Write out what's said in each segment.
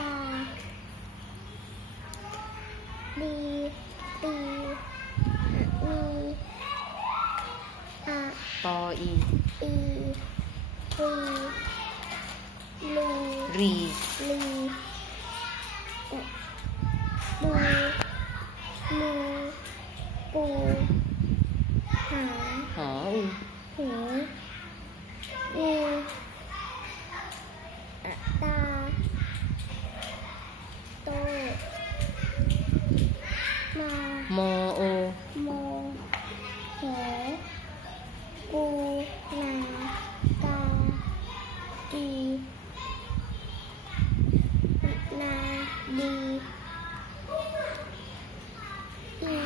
ลาดีตีมีอะปออีอีรีลูรีลีลูลูปูหาหาอูหูอู มอโอโมโหปูนากาดีนาดีอี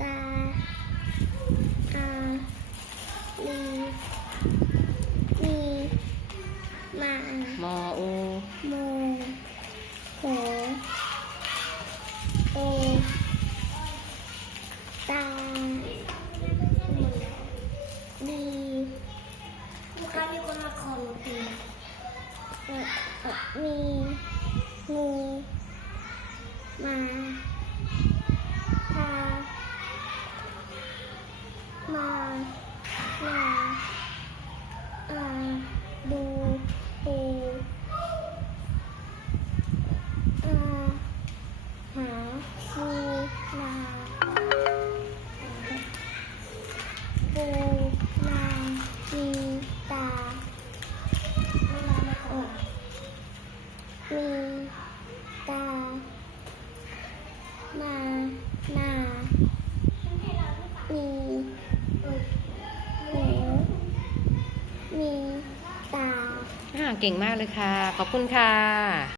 กาอาลีมีมามอโอโม คนมาขอหนูตีมีงูมาพามานาอาดูปูอาหาฟู มีตา มา นา มีหูมีตา อ่าเก่งมากเลยค่ะ ขอบคุณค่ะ